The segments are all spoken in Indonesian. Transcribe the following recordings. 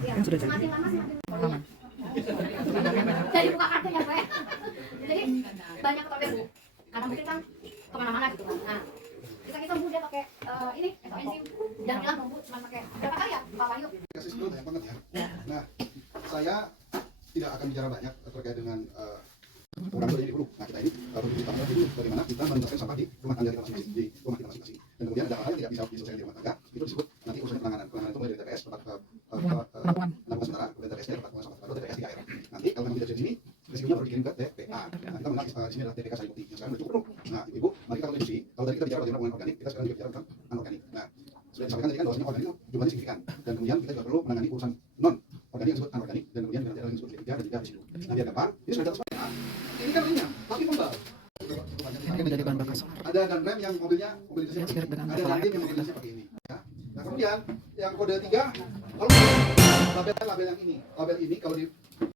yang sudah jadi. Jadi buka kartu ya Pak. Jadi banyak ketua Bu. Karena mungkin kan kemana-mana gitu kan. Nah, kita Bu dia pakai ini enzim dan bilang Bu cuma pakai berapa kali ya Pak Wahyu? Kasih dulu banyak banget ya. Nah, saya tidak akan bicara banyak terkait dengan program ini dulu. Nah, kita ini pertama dulu bagaimana kita menuntaskan sampah di rumah tangga kita masing-masing, di rumah kita masing-masing. Dan kemudian ada hal yang tidak bisa diselesaikan di rumah tangga, itu disebut nanti urusan penanganan. Penanganan itu mulai dari TPS, penampungan sementara, kemudian TPS, tempat pengelolaan sampah baru, TPS 3R. Nanti kalau memang tidak bisa di sini, resikonya baru dikirim ke TPA. Nah, kita mengenal di sini adalah TPK Sarimuti yang sekarang sudah cukup penuh. Nah, ibu-ibu, mari kita konsumsi. Kalau tadi kita bicara bagaimana hubungan organik, kita sekarang juga bicara tentang anorganik. Nah, sudah disampaikan tadi kan bahwasanya organik itu jumlahnya signifikan, dan kemudian kita juga perlu menangani urusan non organik yang disebut anorganik, dan kemudian nanti ada yang disebut D3 dan juga residu. Nah, biar gampang, ini sudah jelas. Ini kan ringan, tapi pembal. Ini menjadi bahan bakar solar. Ada dan rem yang mobilnya mobilisasi Mirip dengan ada dan rem yang mobilisasi pakai ini. Ya. Nah kemudian yang kode 3, kalau label yang ini, kalau di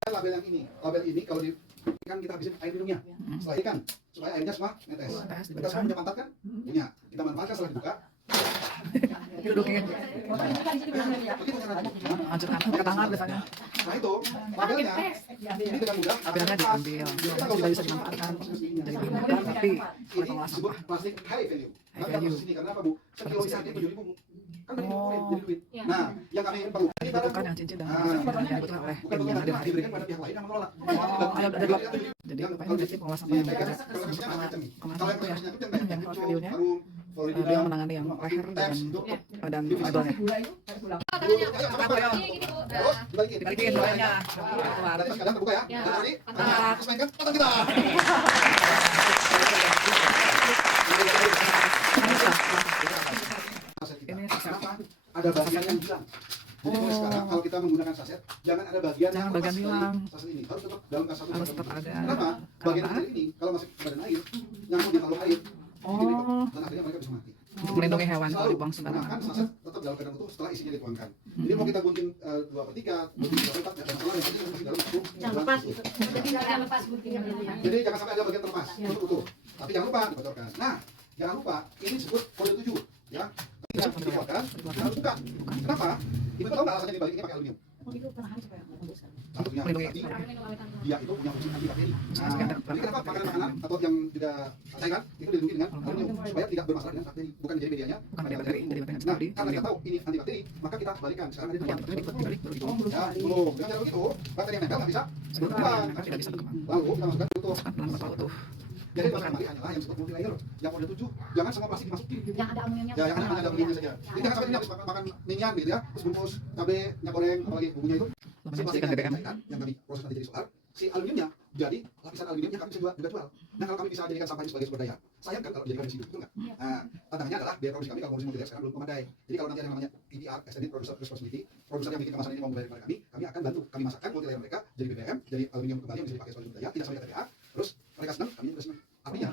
label yang ini, kalau di kan kita habisin air minumnya. Setelah ini kan supaya airnya semua netes. Kita semua punya pantat kan? Punya. Kita manfaatkan setelah dibuka. Dudukin. Hancurkan pakai tangan biasanya. Nah itu labelnya ini dengan mudah. Labelnya diambil. Tidak bisa dimanfaatkan jadi bahan bakar, tapi oleh pengolah disebut sampah. plastik high value. High Kita value. sini karena apa Bu? Sekilonya dia menjadi bumbu. Kan jadi duit. Iya. Nah, yang kami perlu ini barang Bukan yang cincin dan yang dibutuhkan oleh bukan tim yang hadir hari ini. diberikan pada pihak lain yang mengelola. Ada dua. Jadi bapaknya menjadi pengolah sampah yang bekerja Kalau untuk yang kemarin kalau itu ya, yang yang value-nya baru dia menangani yang leher dan fibernya. Dibalikin doanya keluar. Nanti sekalian terbuka ya. Tadi, terus mainkan otak kita. Ini Kenapa? Ada bagian yang hilang. Jadi mulai sekarang kalau kita menggunakan saset, jangan ada bagian yang bagian lepas dari hilang. saset ini. Harus tetap dalam kas satu. Harus tetap ada. Kenapa? Bagian kecil ini kalau masih badan air, yang mau ditaruh air, dan akhirnya mereka bisa mati. Untuk melindungi hewan kalau dibuang Nah, sembarangan. kan saset tetap dalam keadaan utuh setelah isinya dituangkan. Jadi mau kita gunting 2/3, gunting 2/4, ya masalah yang penting masih dalam utuh. Jangan lepas gitu. Jadi jangan lepas guntingnya dulu ya. Jadi jangan sampai ada bagian terlepas, untuk utuh. Tapi jangan lupa dibocorkan. Nah, jangan lupa ini disebut kode 7, ya. Ketika dikeluarkan, harus buka. Kenapa? Ibu tahu nggak alasannya dibalik ini pakai aluminium? Satunya tadi dia itu punya fungsi antibakteri. Nah, jadi kenapa makanan-makanan atau yang tidak cairan itu dilindungi dengan aluminium supaya tidak bermasalah dengan bakteri, bukan menjadi medianya bakteri. Nah, karena kita tahu ini antibakteri, maka kita balikan. Sekarang ada dibalik ya, belum. Dengan cara begitu, bakteri yang nempel nggak bisa berkembang. Lalu kita masukkan utuh. Jadi bahan mari hanyalah yang disebut multi layer, yang kode 7. Jangan semua plastik dimasukin. Yang ada aluminiumnya. Ya, yang ada aluminiumnya saja. Jadi jangan sampai ini habis makan minyak gitu ya, terus bungkus cabai, minyak goreng, apalagi bumbunya itu. Si plastik yang kami proses nanti jadi solar, si aluminiumnya jadi lapisan aluminium yang kami bisa juga jual. Nah, kalau kami bisa jadikan sampah ini sebagai sumber daya, sayang kan kalau dijadikan residu, betul nggak? Nah, tantangannya adalah biaya produksi kami kalau produksi multi layer sekarang belum memadai. Jadi kalau nanti ada yang namanya PPR, Extended Producer Responsibility, produser yang bikin kemasan ini mau membayar kepada kami akan bantu. Kami masakkan multi layer mereka jadi BBM, jadi aluminium kembali yang bisa dipakai sebagai sumber daya, tidak sampai TPA. Terus mereka senang, kami juga senang. Artinya